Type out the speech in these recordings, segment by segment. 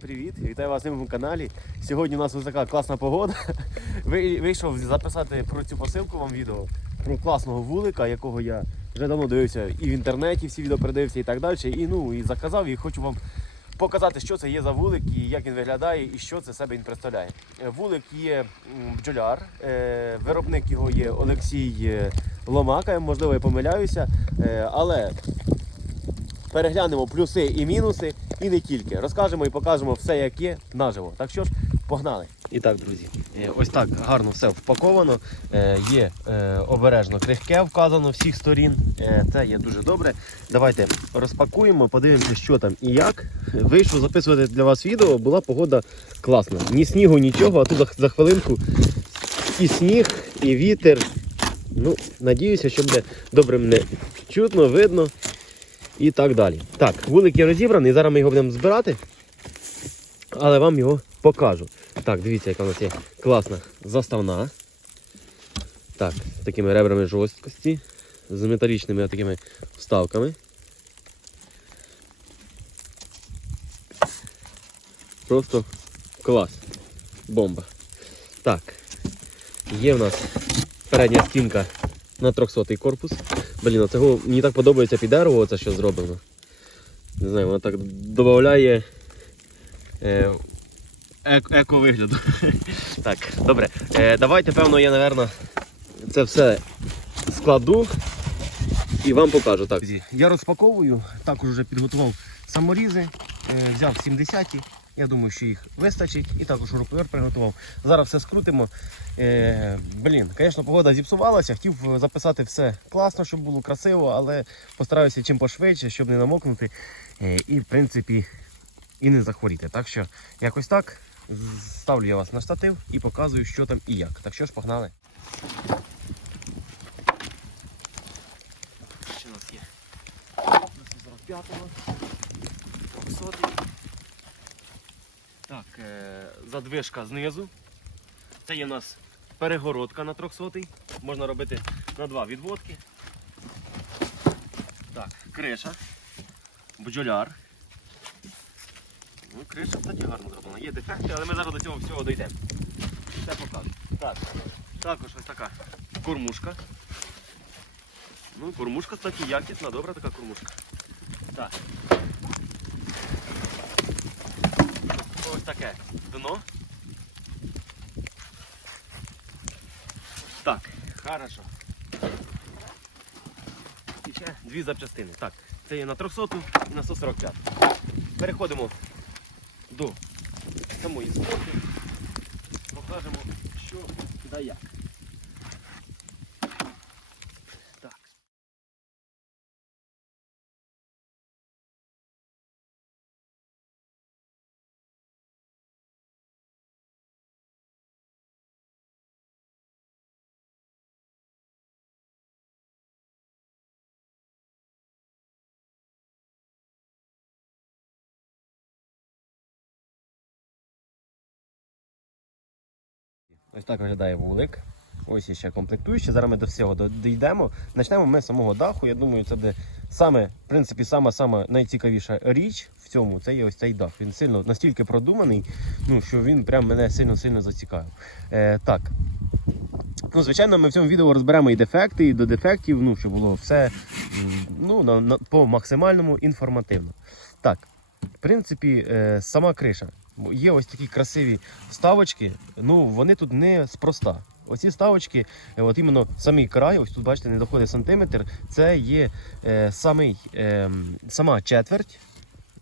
привіт! Вітаю вас на моєму каналі. Сьогодні у нас ось така класна погода. Вийшов записати про цю посилку вам відео, про класного вулика, якого я вже давно дивився і в інтернеті, всі відео передивився і так далі. І ну і заказав, і хочу вам показати, що це є за вулик, і як він виглядає, і що це себе він представляє. Е, Вулик є бджоляр, е, виробник його є Олексій е, Ломака, можливо, я помиляюся, але переглянемо плюси і мінуси, і не тільки. Розкажемо і покажемо все, як є наживо. Так що ж, погнали. І так, друзі, е, ось так гарно все впаковано. Е, Є е, обережно крихке вказано всіх сторін. Це є дуже добре. Давайте розпакуємо, подивимося, що там і як. Вийшов записувати для вас відео, була погода класна. Ні снігу, нічого, а тут за хвилинку і сніг, і вітер. Ну, надіюся, що буде добре мене чутно, видно і так далі. Так, вулик є розібраний, зараз ми його будемо збирати, але вам його покажу. Так, дивіться, яка у нас є класна заставна. Так, з такими ребрами жорсткості, з металічними такими вставками. Просто клас. Бомба. Так, є в нас передня стінка на 300 корпус. Блін, цього мені так подобається під дерево, це що зроблено. Не знаю, воно так додає е, ек- еко-вигляду. так, добре. Е, давайте, певно, я, напевно, це все складу і вам покажу. Так. Я розпаковую, також вже підготував саморізи, е, взяв 70-ті. Я думаю, що їх вистачить. І також рукояр приготував. Зараз все скрутимо. Е, блін, звісно, погода зіпсувалася. Хотів записати все класно, щоб було красиво, але постараюся чим пошвидше, щоб не намокнути. Е, і, в принципі, і не захворіти. Так що, якось так. Ставлю я вас на штатив і показую, що там і як. Так що ж, погнали. Що у нас є? 45-го, 200 так, е, задвижка знизу. Це є у нас перегородка на 300 Можна робити на два відводки. Так, криша. Бджоляр. Ну, криша, кстати, гарно зроблена. Є дефекти, але ми зараз до цього всього дійдемо. Все покажу. Так, також ось така кормушка. Ну, кормушка, кстати, якісна, добра така кормушка. Так. Ось таке дно. Так, хорошо. І ще дві запчастини. Так, це є на 300 і на 145. Переходимо до самої спорту. Покажемо, що да як. Ось так виглядає вулик. Ось ще комплектуючі. Зараз ми до всього дійдемо. Почнемо ми з самого даху. Я думаю, це буде саме, в принципі, сама сама найцікавіша річ в цьому. Це є ось цей дах. Він сильно настільки продуманий, ну що він прям мене сильно-сильно зацікавив. Е, так. Ну, звичайно, ми в цьому відео розберемо і дефекти, і до дефектів, ну, щоб було все ну, на, на, по максимальному інформативно. Так, в принципі, е, сама криша. Є ось такі красиві вставочки, ну вони тут не спроста. Оці ставочки, е, от іменно самий край, ось тут бачите, не доходить сантиметр. Це є е, самий, е, сама четверть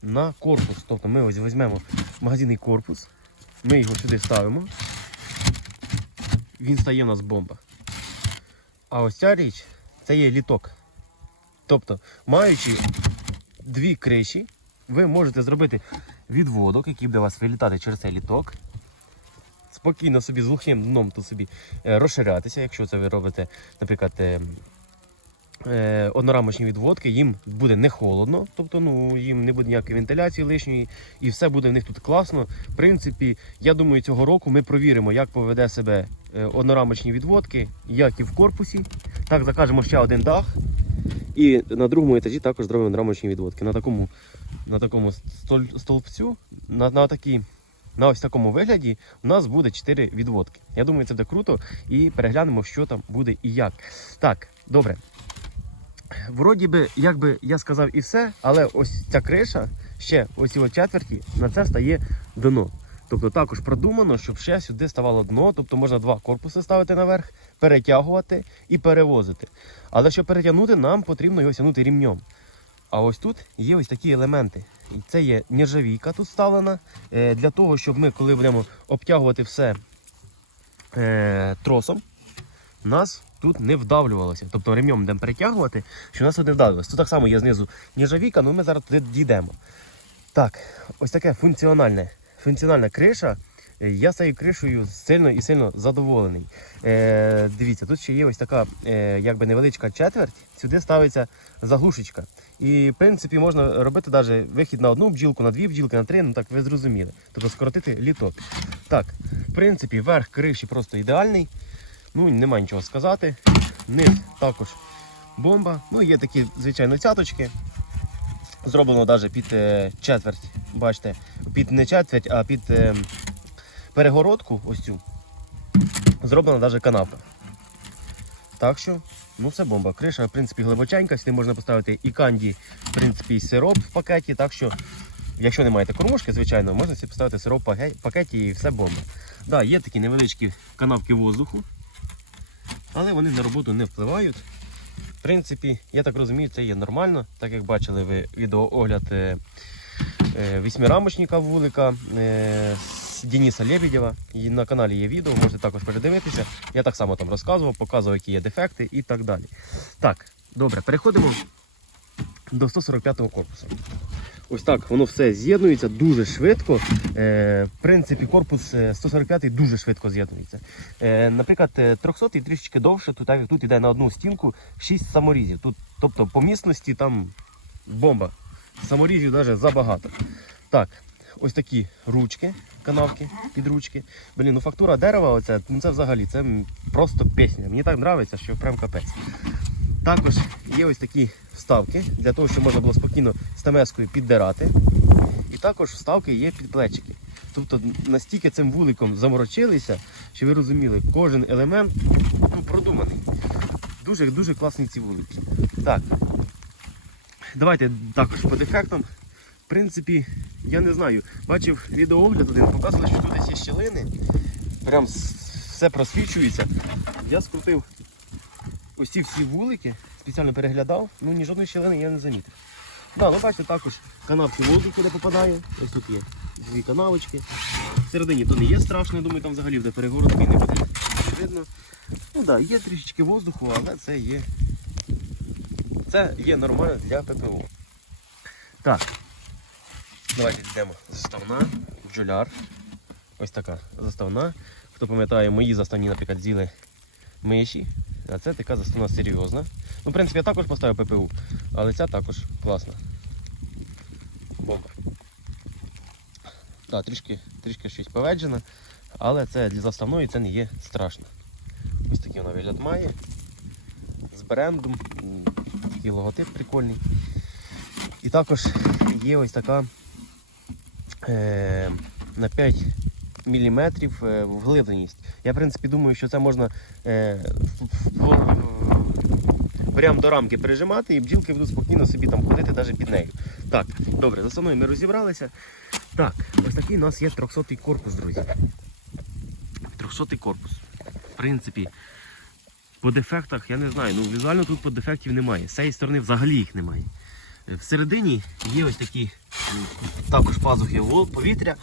на корпус. Тобто ми ось візьмемо магазинний корпус, ми його сюди ставимо. Він стає у нас бомба. А ось ця річ це є літок. Тобто, маючи дві криші, ви можете зробити відводок, який буде у вас вилітати через цей літок. Спокійно собі з глухим дном тут собі е, розширятися, якщо це ви робите, наприклад, е, е, однорамочні відводки, їм буде не холодно, тобто ну, їм не буде ніякої вентиляції лишньої, і все буде в них тут класно. В принципі, я думаю, цього року ми провіримо, як поведе себе однорамочні відводки, як і в корпусі. Так, закажемо ще один дах. І на другому етажі також зробимо однорамочні відводки. На такому, на такому стовпцю на, на, такій, на ось такому вигляді у нас буде 4 відводки. Я думаю, це буде круто. І переглянемо, що там буде і як. Так, добре. Вроді би, як би я сказав і все, але ось ця криша, ще ось його четверті, на це стає дно. Тобто також продумано, щоб ще сюди ставало дно, тобто можна два корпуси ставити наверх, перетягувати і перевозити. Але щоб перетягнути, нам потрібно його тягнути рівнем. А ось тут є ось такі елементи. І це є нержавійка тут вставлена е, для того, щоб ми, коли будемо обтягувати все е, тросом, нас тут не вдавлювалося. Тобто ремнем будемо перетягувати, щоб нас тут не вдавлювалося. Тут так само є знизу нержавійка, але ми зараз туди дійдемо. Так, ось таке функціональне, функціональна криша. Е, Я цією кришею сильно і сильно задоволений. Е, дивіться, тут ще є ось така е, якби невеличка четверть, сюди ставиться заглушечка. І в принципі можна робити навіть вихід на одну бджілку, на дві бджілки, на три, ну так ви зрозуміли. Тобто скоротити літок. Так, в принципі, верх криші просто ідеальний. Ну, нема нічого сказати. Низ також бомба. Ну, є такі, звичайно, цяточки. Зроблено навіть під е, четверть, бачите, під не четверть, а під е, перегородку ось цю. Зроблена навіть канавка. Так що, ну все бомба. Криша, в принципі, глибоченька, сюди можна поставити і канді, в принципі, і сироп в пакеті. Так що, якщо не маєте кормушки, звичайно, можна собі поставити сироп в пакеті і все бомба. Да, є такі невеличкі канавки воздуху, але вони на роботу не впливають. В принципі, я так розумію, це є нормально, так як бачили ви відеоогляд е, е, вісьмирамочника вулика е, Дениса Лебедєва. І на каналі є відео, можете також передивитися. Я так само там розказував, показував, які є дефекти і так далі. Так, добре, переходимо до 145-го корпусу. Ось так воно все з'єднується дуже швидко. Е, в принципі, корпус е, 145 дуже швидко з'єднується. Е, наприклад, е, 300 трішечки довше, тут, тут йде на одну стінку 6 саморізів. Тут, тобто по міцності там бомба. Саморізів навіть забагато. Так, ось такі ручки, канавки під ручки. Блін, ну фактура дерева, оця, ну це взагалі це просто пісня. Мені так подобається, що прям капець. Також є ось такі вставки для того, щоб можна було спокійно стамескою піддирати. І також вставки є під плечики. Тобто настільки цим вуликом заморочилися, що ви розуміли, кожен елемент ну, продуманий. Дуже дуже класні ці вулики. Так. Давайте також по дефектам. В принципі, я не знаю. Бачив відеоогляд один, показували, що тут є щілини. Прям все просвічується. Я скрутив ці всі вулики, спеціально переглядав, ну ні жодної щілини я не замітив. Да, ну бачите, також канавки воздуху де попадає. Ось тут є дві канавочки. Всередині то не є страшно, я думаю, там взагалі буде перегородки не буде видно. Ну так, є трішечки воздуху, але це є. Це є нормально для ППО. Так. Давайте йдемо. Заставна, бджоляр. Ось така заставна. Хто пам'ятає, мої заставні, наприклад, з'їли миші. А це така заставна серйозна. Ну, в принципі, я також поставив ППУ, але ця також класна. Бомба. Так, трішки, трішки щось поведжена, але це для заставної це не є страшно. Ось такий вона вигляд має. З брендом. Такий логотип прикольний. І також є ось така на 5 мм вглибленість. Я в принципі думаю, що це можна е, прямо до рамки прижимати і бджілки будуть спокійно собі там ходити навіть під нею. Так, добре, з основною ми розібралися. Так, ось такий у нас є 300-й корпус, друзі. 300-й корпус. В принципі, по дефектах, я не знаю, ну візуально тут по дефектів немає. З цієї сторони взагалі їх немає. Всередині є ось такі також пазухи повітря,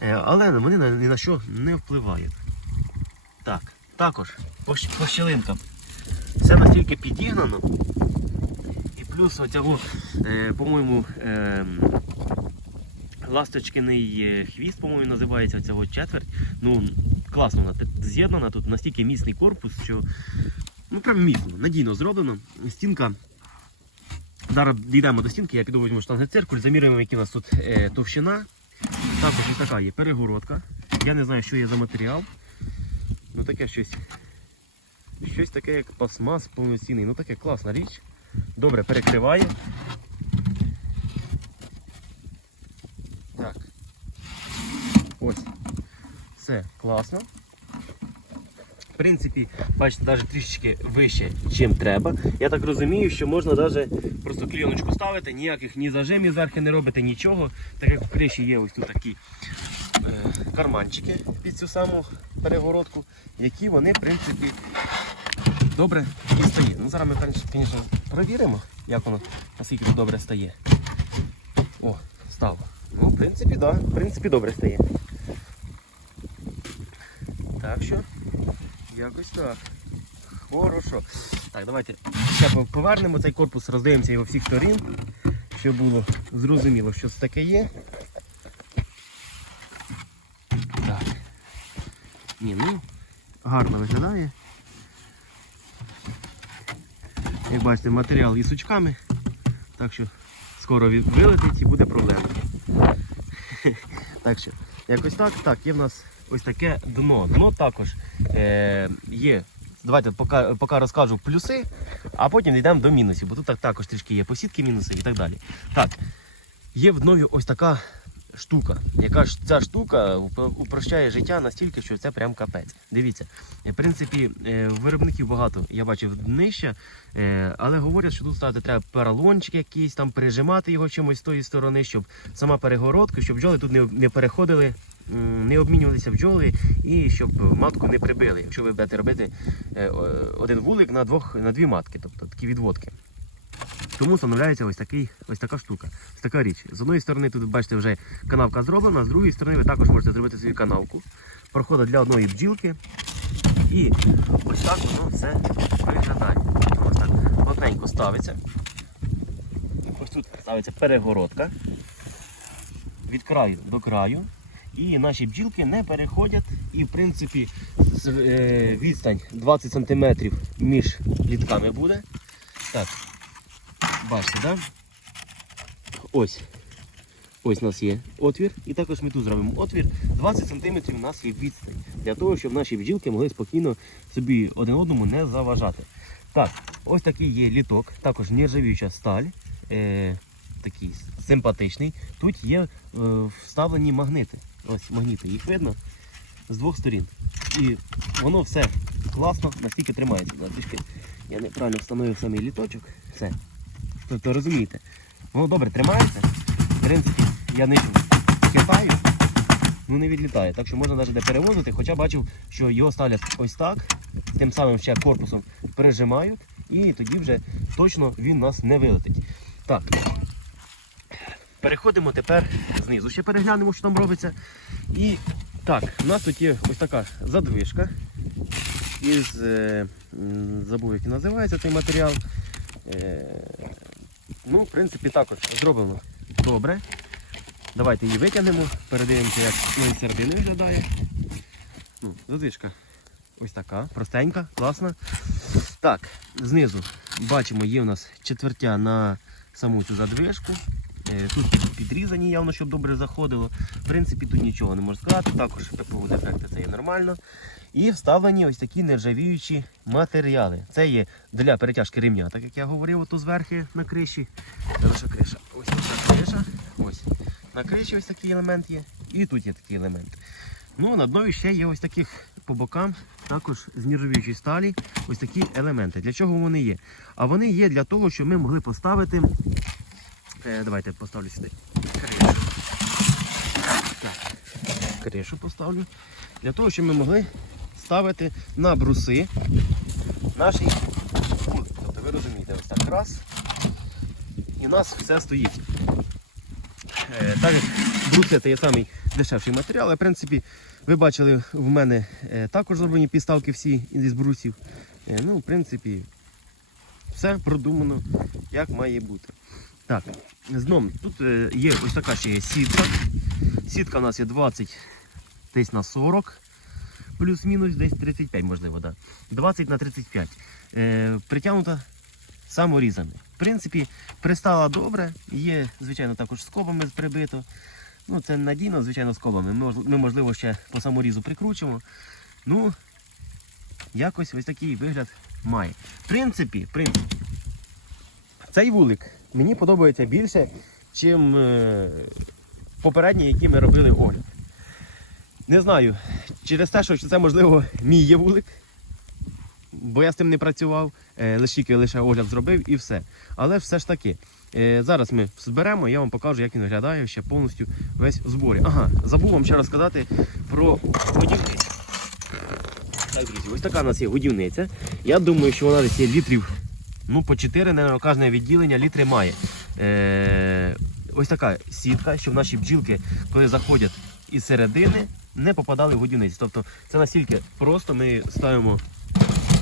е, але вони ні на що не впливають. Так, також по, щ- щілинкам. Все настільки підігнано. І плюс оцього, е, по-моєму, е, ласточкиний е, хвіст, по-моєму, називається цього четверть. Ну, класно вона з'єднана, тут настільки міцний корпус, що ну прям міцно, надійно зроблено. Стінка. Зараз дійдемо до стінки, я піду візьму штангециркуль, заміряємо, які у нас тут е, товщина. Також ось така є перегородка. Я не знаю, що є за матеріал. Ну таке щось. Щось таке, як пластмас повноцінний. Ну таке класна річ. Добре, перекриває. Так. все класно. В принципі, бачите, навіть трішечки вище, чим треба. Я так розумію, що можна навіть просто клієночку ставити, ніяких ні зажимів зверху не робити, нічого. Так як в криші є ось тут такі е, карманчики під цю саму перегородку, які вони, в принципі, добре і стають. Ну, зараз ми, звісно, перевіримо, як воно, наскільки тут добре стає. О, стало. Ну, в принципі, так, да, в принципі, добре стає. Так що, якось так. Хорошо. Так, давайте ще повернемо цей корпус, роздивимося його всіх сторін, щоб було зрозуміло, що це таке є. Так. Ні, ну, гарно виглядає. Як бачите, матеріал із сучками, так що скоро вилетить і буде проблема. Так що, якось так. Так, є в нас ось таке дно. Дно також е, є. Давайте поки, поки розкажу плюси, а потім йдемо до мінусів, бо тут так, також трішки є посідки мінуси і так далі. Так, є в дною ось така штука, яка ж ця штука упрощає життя настільки, що це прям капець. Дивіться, е, в принципі, е, виробників багато я бачив нижче, е, але говорять, що тут ставити треба поролончик якийсь, там прижимати його чимось з тої сторони, щоб сама перегородка, щоб бджоли тут не, переходили, не обмінювалися бджоли і щоб матку не прибили. Якщо ви будете робити один вулик на двох на дві матки, тобто такі відводки. Тому встановляється ось такий, ось така штука, ось така річ. З одної сторони, тут бачите, вже канавка зроблена, з другої сторони ви також можете зробити свою канавку. Проходить для одної бджілки. І ось так воно все виглядає. Ось так плотненько ставиться. Ось тут ставиться перегородка від краю до краю. І наші бджілки не переходять. І в принципі е, відстань 20 см між літками буде. Так, бачите, так? Да? Ось. Ось у нас є отвір, і також ми тут зробимо отвір. 20 см у нас є відстань для того, щоб наші бджілки могли спокійно собі один одному не заважати. Так, ось такий є літок, також нержавіюча сталь, е, такий симпатичний. Тут є е, вставлені магнити. Ось магніти, їх видно з двох сторін. І воно все класно, настільки тримається. Трішки я неправильно встановив самий літочок. Все. Тобто розумієте, воно добре тримається. В принципі, я нижче хитаю, ну не відлітає. Так що можна навіть де перевозити, хоча бачив, що його ставлять ось так, тим самим ще корпусом прижимають, і тоді вже точно він нас не вилетить. Так. Переходимо тепер знизу. Ще переглянемо, що там робиться. І так, у нас тут є ось така задвижка. Із, е, забув, як називається цей матеріал. Ну, в принципі, також зроблено добре. Давайте її витягнемо, передивимося, як з середини виглядає. Ну, задвижка ось така, простенька, класна. Так, знизу бачимо, є у нас четвертя на саму цю задвижку. Е, Тут підрізані явно, щоб добре заходило. В принципі, тут нічого не можу сказати. Також ППУ дефекти це є нормально. І вставлені ось такі нержавіючі матеріали. Це є для перетяжки ремня, так як я говорив, ото зверху на криші. Це наша криша. Ось наша криша. Ось. На криші ось такий елемент є. І тут є такий елемент. Ну, над мною ще є ось таких по бокам, також з нержавіючої сталі, ось такі елементи. Для чого вони є? А вони є для того, щоб ми могли поставити. Е, давайте поставлю сюди. Кришу. Так. Кришу поставлю. Для того, щоб ми могли ставити на бруси наші вулик. Тобто ви розумієте, ось так раз. І у нас все стоїть. Е, так як бруси це є самий дешевший матеріал, але в принципі ви бачили в мене е, також зроблені підставки всі із брусів. Ну, в принципі, все продумано, як має бути. Так, знову тут е, є ось така ще є сітка. Сітка у нас є 20 десь на 40, плюс-мінус десь 35, можливо, да. 20 на 35. Е, притягнута саморізами. В принципі, пристала добре, є, звичайно, також скобами прибито. Ну, це надійно, звичайно, скобами. Ми, можливо, ще по саморізу прикручимо. Ну, якось ось такий вигляд має. В принципі, в принципі, цей вулик мені подобається більше, ніж е, попередній, який ми робили огляд. Не знаю, через те, що це можливо мій є вулик, бо я з тим не працював, е, лише лише огляд зробив і все. Але все ж таки, е, зараз ми зберемо, я вам покажу, як він виглядає ще повністю весь у зборі. Ага, забув вам ще розказати про годівницю. Так, друзі, ось така у нас є годівниця. Я думаю, що вона десь є літрів ну, по 4, на кожне відділення літри має. Е, ось така сітка, щоб наші бджілки, коли заходять із середини, не попадали в годівниці. Тобто це настільки просто ми ставимо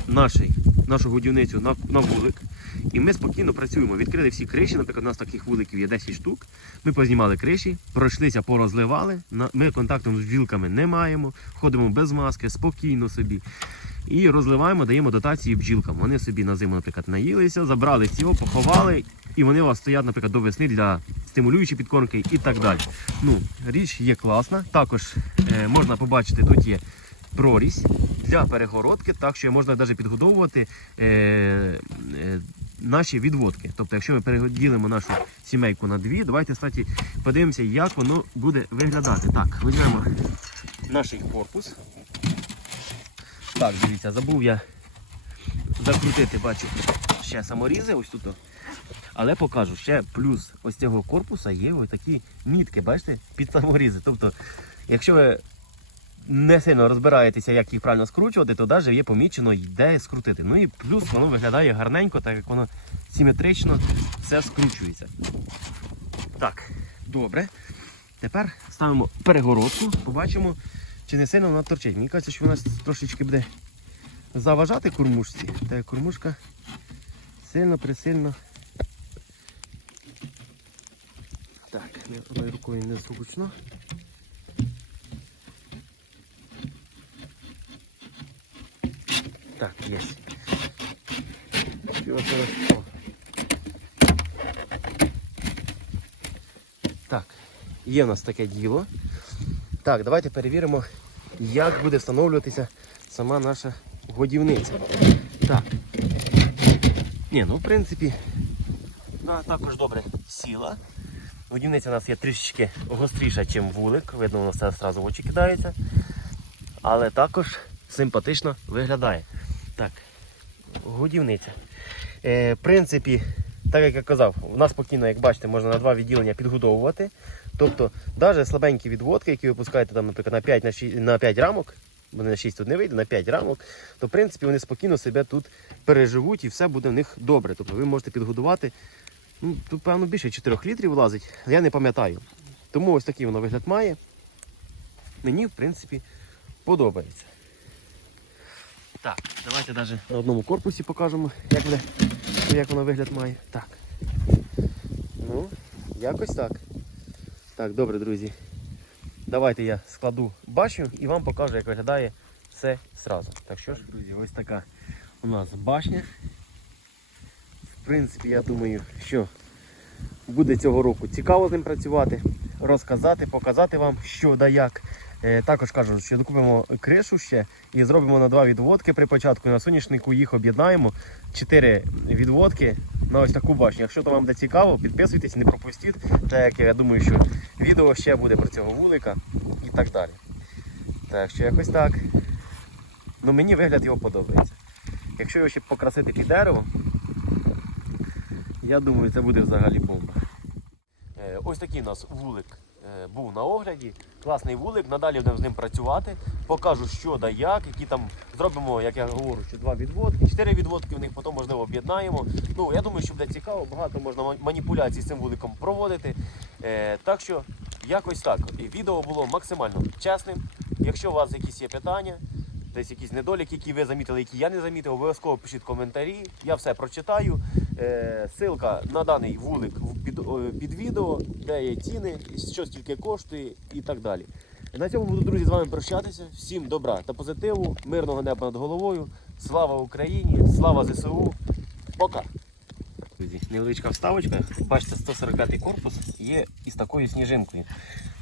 наший, нашу годівницю на, на вулик. І ми спокійно працюємо. Відкрили всі криші, наприклад, у нас таких вуликів є 10 штук. Ми познімали криші, пройшлися, порозливали. Ми контакту з вілками не маємо, ходимо без маски, спокійно собі. І розливаємо, даємо дотації бджілкам. Вони собі на зиму, наприклад, наїлися, забрали цього, поховали, і вони у вас стоять, наприклад, до весни для стимулюючої підкормки і так далі. Ну, річ є класна. Також е, можна побачити, тут є прорізь для перегородки, так що можна навіть підгодовувати е, е, наші відводки. Тобто, якщо ми переділимо нашу сімейку на дві, давайте кстати, подивимося, як воно буде виглядати. Так, візьмемо наш корпус. Так, дивіться, забув я закрутити, бачу, ще саморізи ось тут. Але покажу, ще плюс ось цього корпуса є ось такі мітки, бачите, під саморізи. Тобто, якщо ви не сильно розбираєтеся, як їх правильно скручувати, то навіть є помічено, де скрутити. Ну і плюс воно виглядає гарненько, так як воно симетрично все скручується. Так, добре. Тепер ставимо перегородку, побачимо, чи не сильно вона торчить. Мені кажеться, що вона трошечки буде заважати кормушці. Та кормушка сильно присильно. Так, одною рукою не зручно. Так, є. Так, є в нас таке діло. Так, давайте перевіримо, як буде встановлюватися сама наша годівниця. Так. Ні, ну в принципі, також добре сіла. Годівниця у нас є трішечки гостріша, ніж вулик. Видно, воно все одразу в очі кидається. Але також симпатично виглядає. Так, годівниця. Е, в принципі, так як я казав, у нас спокійно, як бачите, можна на два відділення підгодовувати. Тобто, навіть слабенькі відводки, які ви пускаєте, там, наприклад, на 5, на 6, на 5 рамок, вони на 6 тут не вийде, на 5 рамок, то в принципі вони спокійно себе тут переживуть і все буде в них добре. Тобто ви можете підгодувати. Ну, тут, певно, більше 4 літрів влазить, я не пам'ятаю. Тому ось такий воно вигляд має. Мені, в принципі, подобається. Так, давайте навіть на одному корпусі покажемо, як, буде, як воно вигляд має. Так. Ну, якось так. Так, добре, друзі. Давайте я складу башню і вам покажу, як виглядає все зразу. Так що ж, друзі, ось така у нас башня. В принципі, я думаю, що буде цього року цікаво з ним працювати, розказати, показати вам, що да як. Е, Також кажу, що докупимо кришу ще і зробимо на два відводки при початку. На соняшнику їх об'єднаємо. Чотири відводки на ось таку башню. Якщо то вам буде цікаво, підписуйтесь, не пропустіть. Так як я думаю, що відео ще буде про цього вулика і так далі. Так що якось так. Ну мені вигляд його подобається. Якщо його ще покрасити під дерево, я думаю, це буде взагалі бомба. Е, Ось такий у нас вулик був на огляді. Класний вулик. Надалі будемо з ним працювати. Покажу, що да як, які там зробимо, як я говорю, що два відводки, чотири відводки в них потім можливо об'єднаємо. Ну я думаю, що буде цікаво, багато можна маніпуляцій з цим вуликом проводити. Е, так що якось так. Відео було максимально чесним. Якщо у вас якісь є питання, десь якісь недоліки, які ви замітили, які я не замітив, обов'язково пишіть коментарі. Я все прочитаю. Е, ссылка на даний вулик під, під відео, де є ціни, що скільки коштує і так далі. На цьому буду, друзі, з вами прощатися. Всім добра та позитиву, мирного неба над головою. Слава Україні! Слава ЗСУ! Пока! Невеличка вставочка. Бачите, 140 корпус є із такою сніжинкою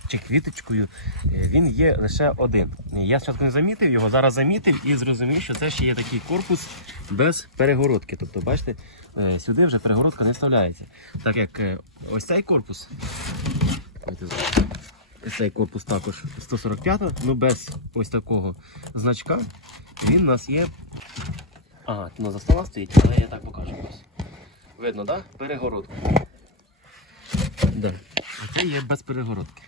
чи квіточкою. Е, Він є лише один. Я спочатку не замітив його, зараз замітив і зрозумів, що це ще є такий корпус без перегородки. Тобто, бачите, е, сюди вже перегородка не вставляється. Так як е, ось цей корпус. Цей корпус також 145, ну без ось такого значка. Він у нас є. Ага, на застава стоїть, але я так покажу. Видно, так? Да? Перегородка. Да. А це є без перегородки.